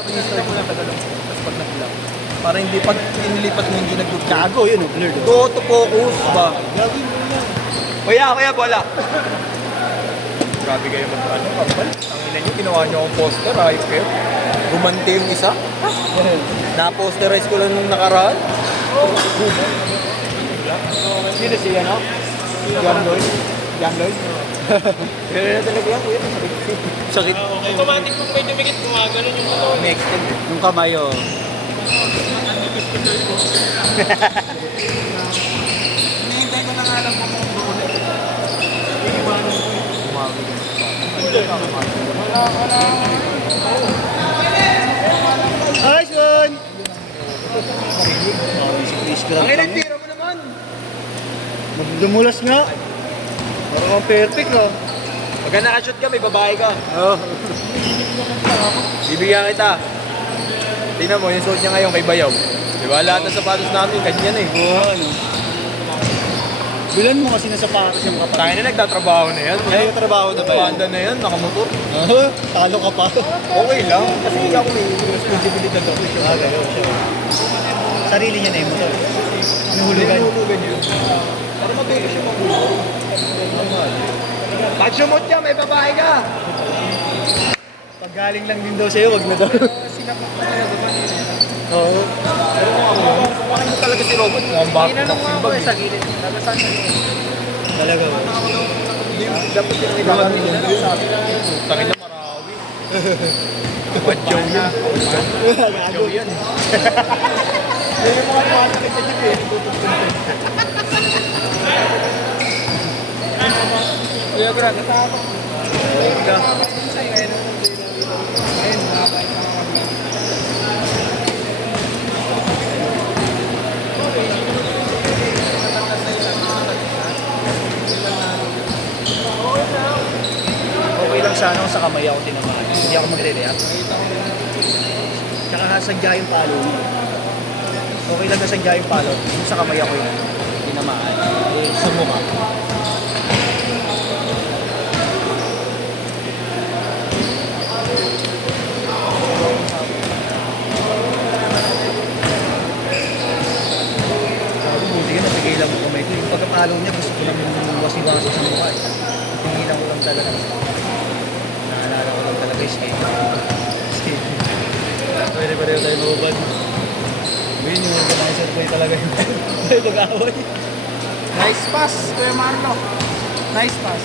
Start mo lang tagalog. Tapos pag nag-lock. Para hindi pag inilipat mo hindi nag-look. Gago yun, blurred. Go to focus ba? Gagawin mo yan. Kaya, bola. Grabe kayo mag-ano, kapal. Ang ina nyo, ginawa nyo akong poster, ayok kayo. Gumante yung isa. Na-posterize ko lang nung nakaraan. Sino si ano? Young Lloyd? Young Lloyd? Pero na talaga yan, kuya. Sakit. Automatic kung may dumikit, gumaganon yung ano. Next time. Yung kamay, oh. Hinihintay ko na nga lang kung ulit. Nice one! Ang ilang tira mo naman. Dumulas nga. Parang ang perfect, oh. Pagka nakashoot ka, may babae ka. Oh. Bibigyan kita. Tingnan mo, yung suot niya ngayon kay Bayaw. Diba? Lahat ng sapatos namin, kanya na eh. Oo, ano. Bilan mo kasi na sapatos yung kapatid. Tayo na nagtatrabaho na yan. Ay, yung trabaho na ba yan? Panda na yan, nakamotor. Talo ka pa. Okay lang, kasi hindi ako may responsibilidad ako. Siya. Sarili niya na yung motor. Nuhulugan. Hinulugan yun. Para matuto siya mahulog. Pag sumot ka, may babae ka. Pag galing lang din daw sa'yo, wag na daw. Sinapot ko talaga ba nila? Oo. Pero kung ako, kumain mo talaga si Robot. Mukhang bakit Tinanong nga ako eh sa gilid. Tapos saan yun? Talaga. dapat yung kailangan nila. Sabi na, tangin na marawi. Wadyaw yan. Wadyaw yan. Yan yung mga tumatakit sa jeep eh. Kuya grabe pa ako. Ka. Sa'yo ayun. Ayun, nakabay pa ako. Okay lang sana kung sa kamay ako tinamaan. Hindi ako magre-react. Tsaka sadya yung palo niya. Okay lang na sadya yung palo. Kung sa kamay ako yung tinamaan. Eh, sa mukha. Buti ka, napigilan mo kamay ko. Yung pagkapalo niya, gusto ko lang yung wasi-wasi sa mukha. Napigilan ko lang talaga. Naalala ko lang talaga yung skate. Pwede pareho tayo mababad. Yun yung organizer ko yung talaga yung tayo nag-away. Nice pass, Kuya Marlo. Nice pass.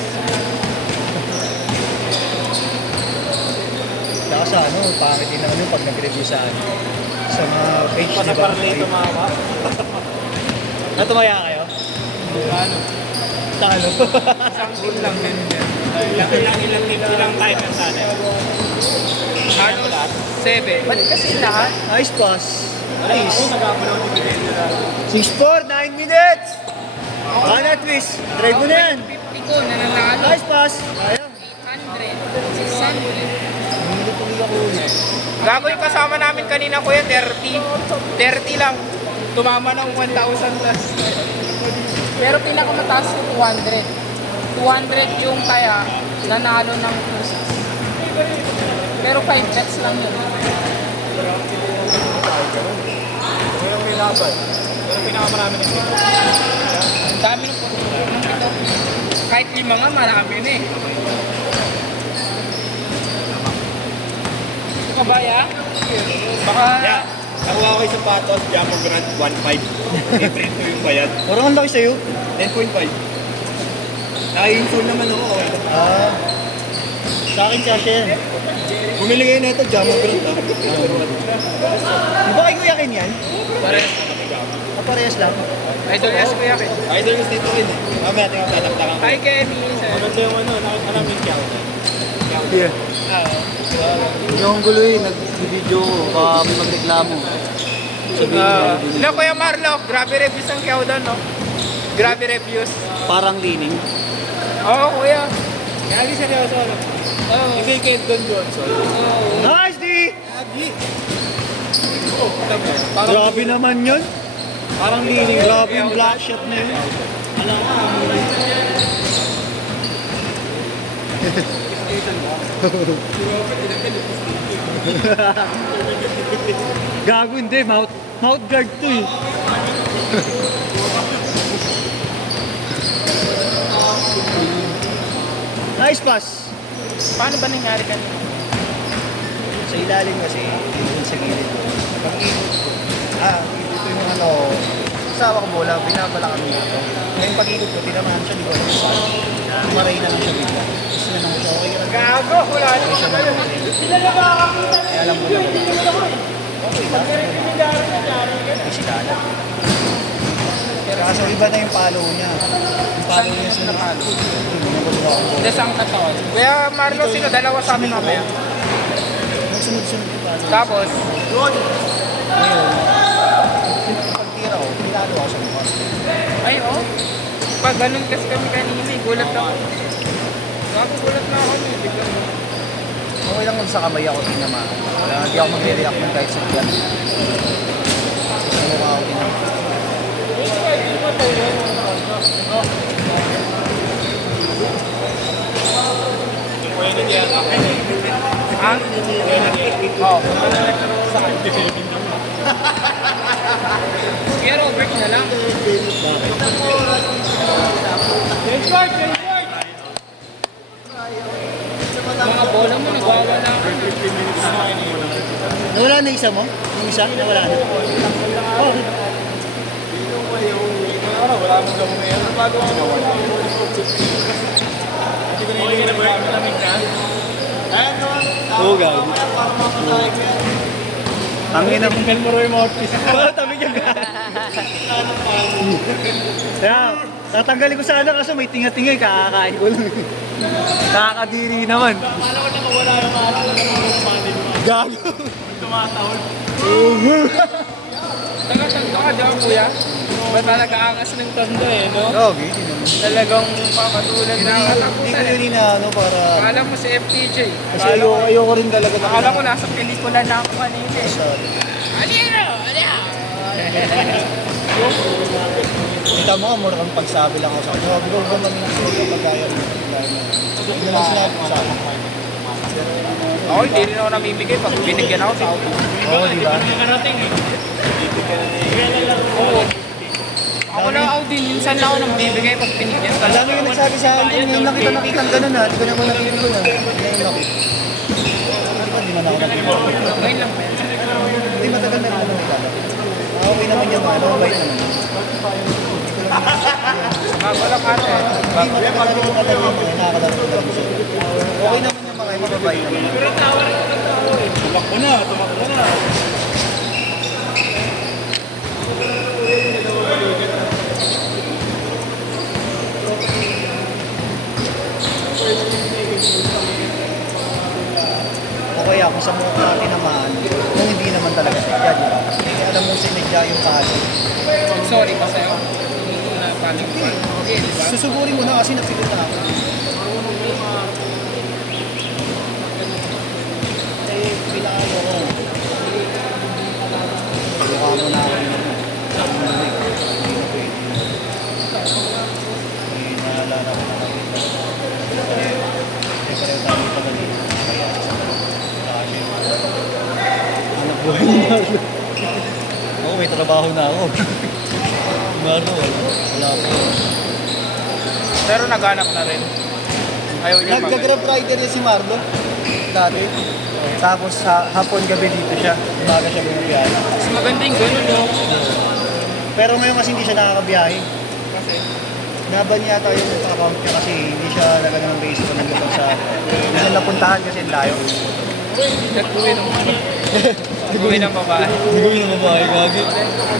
Saka sa ano, pangit din naman yung pag nag-review sa ano. Sa mga page, di ba? Pasaparli tumawa. Natumaya kayo? Ano? Talo. Isang team lang din yan. Ilang time yan sana? Halos 7. Ba't kasi lahat? Nice pass. Nice. 6-4, 9 minutes. Ana twist. Drive mo na yan. 50 ko, nananalo. Nice pass. Ayaw. 800, 600. Hindi tuloy ako ulit. Gago yung kasama namin kanina kuya, 30. 30 lang. Tumama ng 1,000 plus. Pero pinakamataas ko 200. 200 yung taya, nanalo ng cruises. Pero 5 bets lang yun. Kaya may laban. Pero pinakamarami na sila. Ang dami ng ito. Kahit 5 nga, marami na eh. Ito ka ba ya? Baka... Nakuha ko yung sapatos, Jamo Grant 1.5. I-print ko yung bayad. Parang ang laki sa'yo. 10.5. Naka-install naman ako. Ah. Sa akin kasi yan. Bumili kayo na ito, Jamo Grant. Di ba kay Kuya Ken yan? Parehas. Parehas lang. Idol yes ko yakin. Idol yung dito rin eh. Mamaya tingnan tataktakan ko. Hi Kenny. Maganda yung ano, alam yung chow. Yeah. Hindi akong guloy, nag-video ko, baka may magreklamo. Sabihin niya, No, Kuya Marlo, grabe reviews ang kiyaw doon, no? Grabe reviews. parang lining. Oo, kuya. Kaya seryoso ano? Oo. Hindi kay Don Johnson. Nice, D! Agi! Grabe naman yun. Parang lining. Grabe yung black shot na yun. Alam ka, Gago hindi, mouth guard to eh. Nice pass. Paano ba nangyari kanina? Sa ilalim kasi, yun sa gilid. Pag-ikot ko, dito yung ano, kasama ko bola, binabala kami ito. Ngayon pag-ikot ko, tinamaan siya, di ko alam saan. Maray na lang siya bigla. Tapos na naman siya, okay ka lang. Gago, wala na Okay siya na lang. Kaya alam mo na ko. Okay lang. May silala. Kaso iba na yung palo niya. Yung palo niya sa nakalo. Desang na to. Kuya Marlo, sino? Dalawa sa amin mamaya. Sunod-sunod yung palo. Tapos, Ngayon, pagtira ko, pinalo ako sa mukha. ay oh. Pag ganun kasi kami kanina, gulat ako. Gago, gulat na ako. Biglang Okay lang kung sa kamay ako tinamaan. Hindi ako magre-react ng kahit sa tiyan. Sa mukha ako tinamaan. ang... Oh. Kaya Robert na lang. Mga bola mo, nagwawala na. Nawala na isa mo? Yung isa? Nawala na? Oh. Wala mong gawin ngayon. Ang bago ang nawala. Hindi ko nilingin na ba yung malamig na? Oo, gago. Ang ina kong Tingnan mo rin yung office. tabi niya. Kaya, tatanggalin ko sana kaso may tinga-tinga, kakakain ko lang. Nakakadiri naman. Akala ko nakawala yung araw na naman. Gago. Tumatawag. Taga-tanda ka dyan, kuya. Ba't talaga angas ng tondo eh, no? Gago, hindi naman. Talagang papatulan na Hindi ko katapusan yun eh. inaano para... Akala mo si FTJ. Kasi ayoko rin talaga na... Akala ko nasa pelikula na ako kanina eh. Sorry. Alino! Alino! Kita mo, mura kang pagsabi lang ako sa akin. Huwag ko mamimigay kapag kaya mo. Hindi lang sinabi ko sa akin. Ako, hindi rin ako namimigay pag binigyan ako sa auto. Oo, di ba? Oo. Ako na ako din, minsan lang ako nang bibigay pag binigyan. Ang dami yung nagsabi sa akin, ngayon lang kita nakita ng gano'n ha. Hindi ko naman nakita ko na. Ngayon lang. Hindi man ako nakita. Ngayon lang, men. Hindi matagal na rin ako nakita. Okay naman yung mga, mabait naman. Wala ka ate. Hindi matagal na rin yung mga, nakakalaro ko lang siya. Okay naman yung mga, mababait naman. Tumakbo na, tumakbo na. Okay ako sa mga natin naman, kung hindi naman talaga sinadya, di ba? Kaya alam mo sinadya yung palo. Sorry pa sa'yo. Hindi ko na paling pa. Okay, di ba? Susugurin mo na kasi napilot na ako. Eh, pinakayo ko. Mukha mo na ako yun. Hindi na pwede. Eh, naalala ko na kami. Eh, pareho tayo pagaling. Kaya, kasi, anak buhay na ako. Oo, may trabaho na ako. Marlo, wala po. Pero naghanap na rin. Ayaw niya mag- Nag-grab rider niya si Marlo. Dati. Tapos hapon gabi dito siya. Umaga siya bumibiyahe. Mas maganda yung ganun, no? Pero ngayon kasi hindi siya nakakabiyahe. Kasi, Naban yata yung account niya kasi hindi siya nagano ng base ko ng lugar sa... Hindi siya napuntahan kasi ang layo. nag-uwi ng nag-uwi ng babae. Hindi ko yung babae, gagi.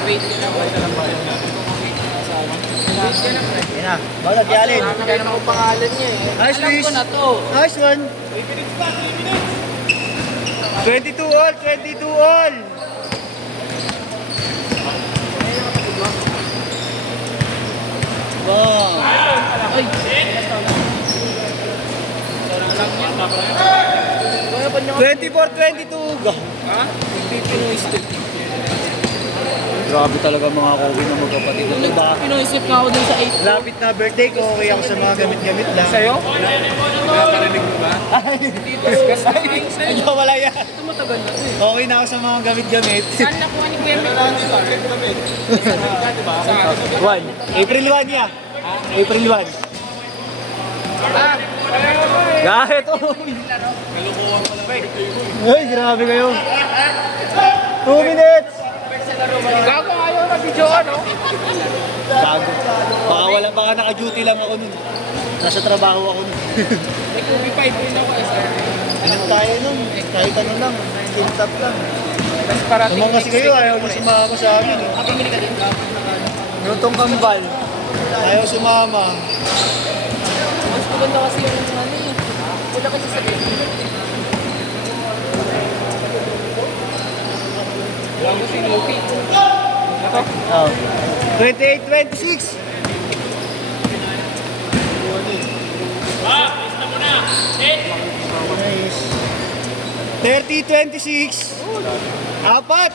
Wait ka na, wait ka na. Wait ka na, pre. Yan na. Balag yalin. Kaya naman ang pangalan niya eh. Nice, Alam ko Luis. na to. Nice one. 22 all, 22 all. Wow. Ay! Kaya pa niya 24-22. Go. Ha? Pipinoy still. Grabe talaga mga Kobe na magkapatid. Diba? Pinoisip nga ako dun sa 8. Lapit na birthday ko, okay ako sa mga gamit-gamit lang. Sa'yo? Nakakarinig mo ba? Ito wala yan. Ito matagal na. Okay na ako sa mga gamit-gamit. Saan nakuha ni Kuya Mel? Saan? 1. April 1 niya. April 1. Ah, Kahit oh. Ay, grabe kayo. 2 minutes. gago ayaw na video ano? Gago. Baka naka-duty lang ako nun. Nasa trabaho ako nun. May Kubi 5 rin ako SR. Inom tayo nun. Kahit ano lang. Skin tap lang. Tapos parating Naman kasi kayo, ayaw niyo sumama sa amin eh. Pamili ka din. Lutong kambal. Ayaw sumama. Mas maganda kasi yung ano eh. Wala kasi sa gago si Lupi. Ito? Oh. 28-26. Nice. 30-26. Apat.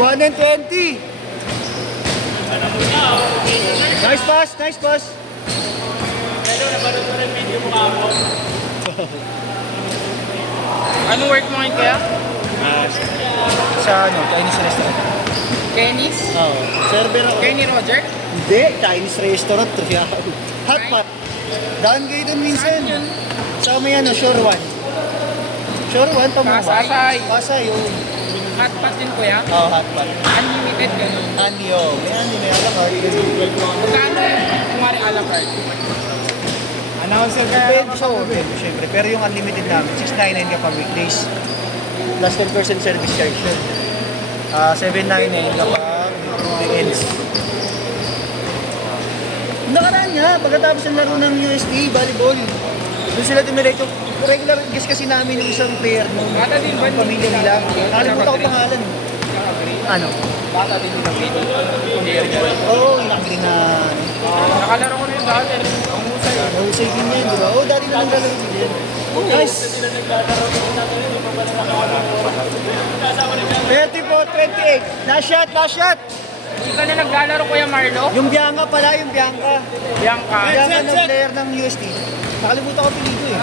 1 and 20. Nice pass, nice pass. Ano work mo ngayon kaya? Sa ano, Chinese restaurant. Kenny's? Oo. Server ako. Kenny Roger? Hindi, Chinese restaurant to siya. Hotpot. Daan kayo doon minsan. Sa may ano, Shore 1. Shore 1, pamubay. Pasay. Pasay, yun. Hot pot din kuya? Oo, hotpot. Unlimited ganun. Andy, oh. May Andy, may alakart. Magkano yung kumari a la carte? Announcer ka. Depende sa order, syempre. Pero yung unlimited namin, 699 ka pa weekdays. Plus 10% service charge yun. 799 ka pa weekends. Nakaraan niya, pagkatapos ng laro ng USD, volleyball. Doon sila dumiretso. Regular guest kasi namin yung isang player nung Bata din ba? pamilya nila. Nakalimutan ko pangalan. Ano? Bata din nila video. Oo, yung nakagri na... Nakalaro ko na yung dati. Ang husay. Mahusay din yan, di ba? Oo, dati na naglalaro din yan. Nice! 34-28. Last shot, last shot! Hindi ka na naglalaro kuya Marlo? Yung Bianca pala, yung Bianca. Bianca. Bianca ng player ng USD. Nakalimutan ko pinito eh.